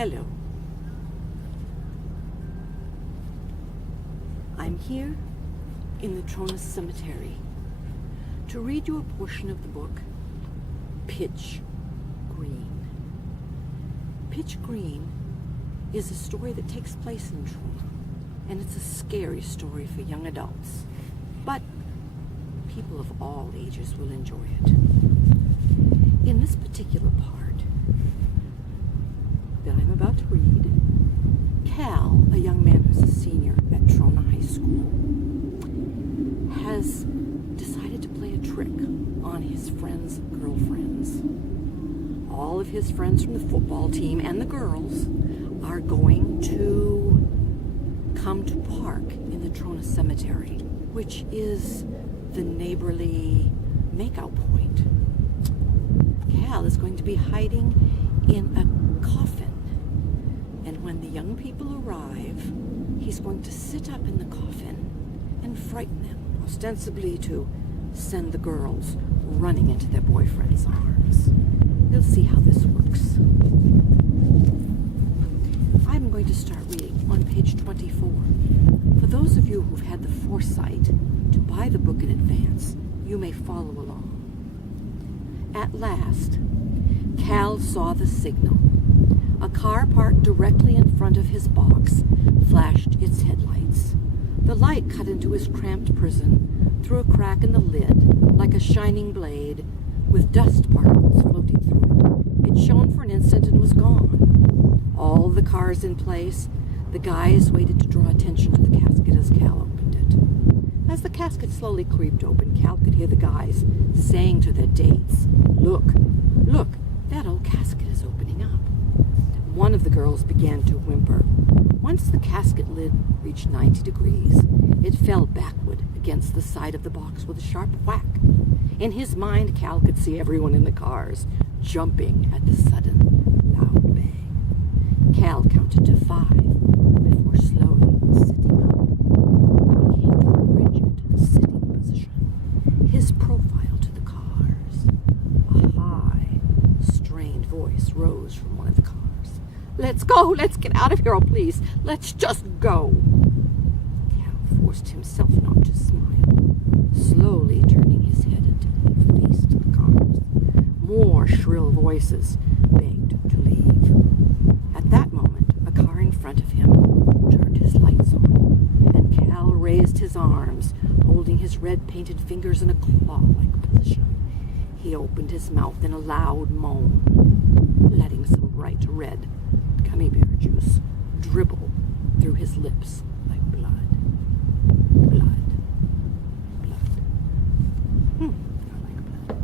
Hello. I'm here in the Trona Cemetery to read you a portion of the book, Pitch Green. Pitch Green is a story that takes place in Trona, and it's a scary story for young adults, but people of all ages will enjoy it. In this particular part that I'm about to read, Cal, a young man who's a senior at Trona High School, has decided to play a trick on his friends' girlfriends. All of his friends from the football team and the girls are going to come to park in the Trona Cemetery, which is the neighborly makeout point. Cal is going to be hiding in a coffin, and when the young people arrive, he's going to sit up in the coffin and frighten them, ostensibly to send the girls running into their boyfriend's arms. We'll see how this works. I'm going to start reading on page 24. For those of you who've had the foresight to buy the book in advance, you may follow along. At last, Cal saw the signal. A car parked directly in front of his box flashed its headlights. The light cut into his cramped prison through a crack in the lid like a shining blade with dust particles floating through it. It shone for an instant and was gone. All the cars in place, the guys waited to draw attention to the casket as Cal opened it. As the casket slowly creaked open, Cal could hear the guys saying to their dates, "Look, look, that old casket is opening up." One of the girls began to whimper. Once the casket lid reached 90 degrees, it fell backward against the side of the box with a sharp whack. In his mind, Cal could see everyone in the cars jumping at the sudden, loud bang. Cal counted to 5 before slowly sitting up. He came to a rigid sitting position, his profile to the cars. A high, strained voice rose from one of the cars. "Let's go! Let's get out of here, oh please! Let's just go!" Cal forced himself not to smile, slowly turning his head until he faced the cars. More shrill voices begged to leave. At that moment, a car in front of him turned his lights on, and Cal raised his arms, holding his red-painted fingers in a claw-like position. He opened his mouth in a loud moan, letting some bright red gummy bear juice dribble through his lips like blood. Blood. Blood. I like blood.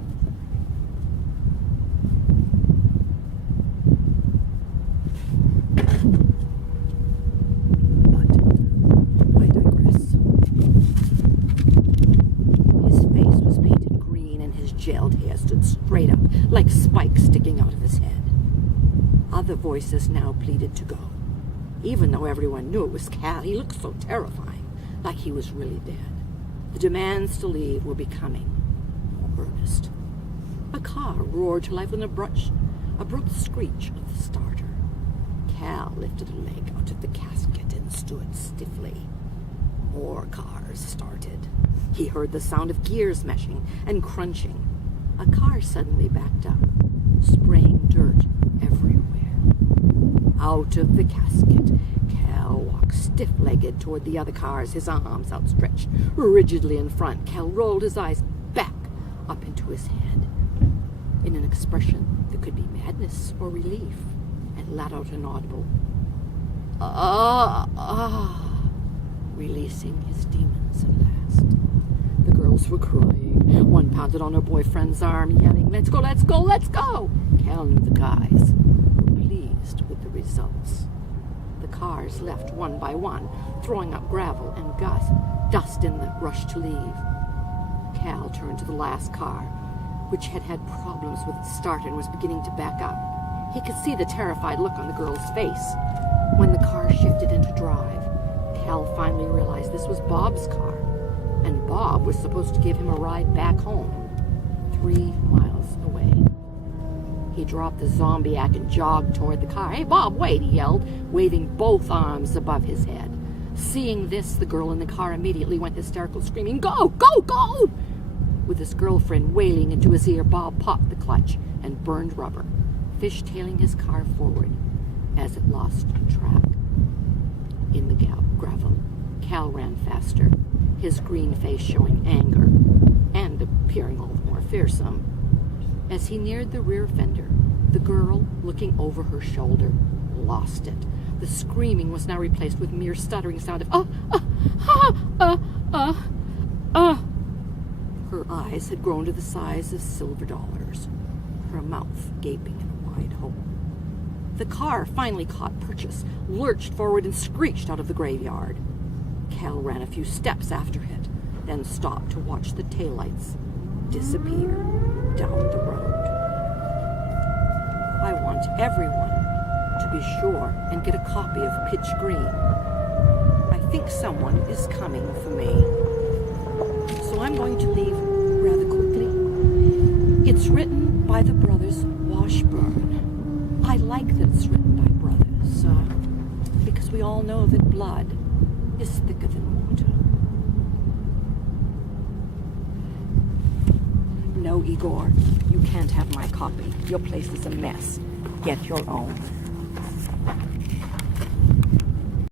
But I digress. His face was painted green and his gelled hair stood straight up like spikes sticking out of his head. Other voices now pleaded to go. Even though everyone knew it was Cal, he looked so terrifying, like he was really dead. The demands to leave were becoming more earnest. A car roared to life with an abrupt screech of the starter. Cal lifted a leg out of the casket and stood stiffly. More cars started. He heard the sound of gears meshing and crunching. A car suddenly backed up, spraying dirt everywhere. Out of the casket, Cal walked stiff-legged toward the other cars, his arms outstretched rigidly in front. Cal rolled his eyes back up into his head in an expression that could be madness or relief, and let out an audible releasing his demons at last. The girls were crying. One pounded on her boyfriend's arm, yelling, "Let's go, let's go, let's go!" Cal knew the guys were pleased with the results. The cars left one by one, throwing up gravel and dust in the rush to leave. Cal turned to the last car, which had had problems with its starter and was beginning to back up. He could see the terrified look on the girl's face. When the car shifted into drive, Cal finally realized this was Bob's car, and Bob was supposed to give him a ride back home, 3 miles away. He dropped the zombie-act and jogged toward the car. "Hey, Bob, wait," he yelled, waving both arms above his head. Seeing this, the girl in the car immediately went hysterical, screaming, "Go, go, go!" With his girlfriend wailing into his ear, Bob popped the clutch and burned rubber, fishtailing his car forward as it lost track. In the gravel, Cal ran faster, his green face showing anger and appearing all the more fearsome. As he neared the rear fender, the girl, looking over her shoulder, lost it. The screaming was now replaced with mere stuttering sound of Her eyes had grown to the size of silver dollars, her mouth gaping in a wide hole. The car finally caught purchase, lurched forward and screeched out of the graveyard. Cal ran a few steps after it, then stopped to watch the taillights disappear down the road. I want everyone to be sure and get a copy of Pitch Green. I think someone is coming for me, so I'm going to leave rather quickly. It's written by the Brothers Washburn. I like that it's written by brothers, because we all know that blood is thicker than water. No, Igor, you can't have my copy. Your place is a mess. Get your own.